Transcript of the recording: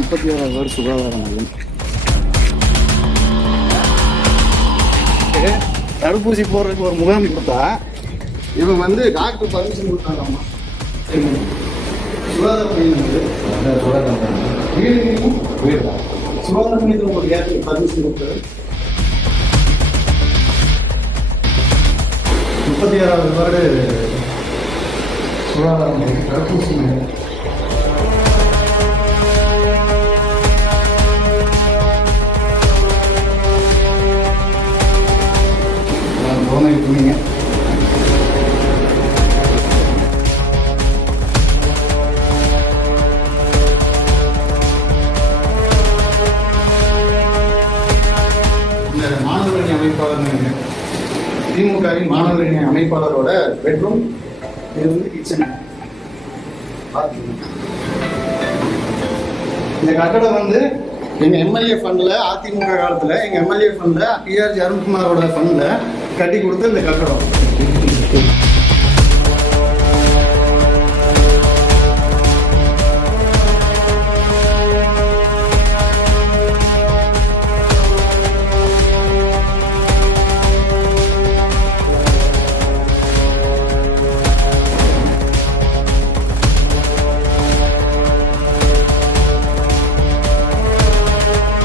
36வது ward சுகாதார மையம். தடுப்பூசி போடுறதுக்கு ஒரு முகாம் கொடுத்தா இவன் வந்து டாக்டர் பர்மிஷன் கொடுத்தாங்கம்மா. சுகாதார மையம் சுகாதார மையத்தில் உங்களுக்கு யாருக்கு பர்மிஷன் கொடுத்தது? 36வது வார்டு சுகாதார மையம் தடுப்பூசி மையம். சொன்னீங்க இந்த மாணவரணி அமைப்பாளர் திமுகவின் மாணவரணி அமைப்பாளரோட பெட்ரூம். இது வந்து கிச்சன். இந்த கட்டடம் வந்து எங்க எம்எல்ஏ ஃபண்ட்ல, அதிமுக காலத்துல எங்க எம்எல்ஏ ஃபண்ட்ல PRG அருண்குமாரோட ஃபண்ட்ல கட்டி கொடுத்த இந்த கட்டடம்.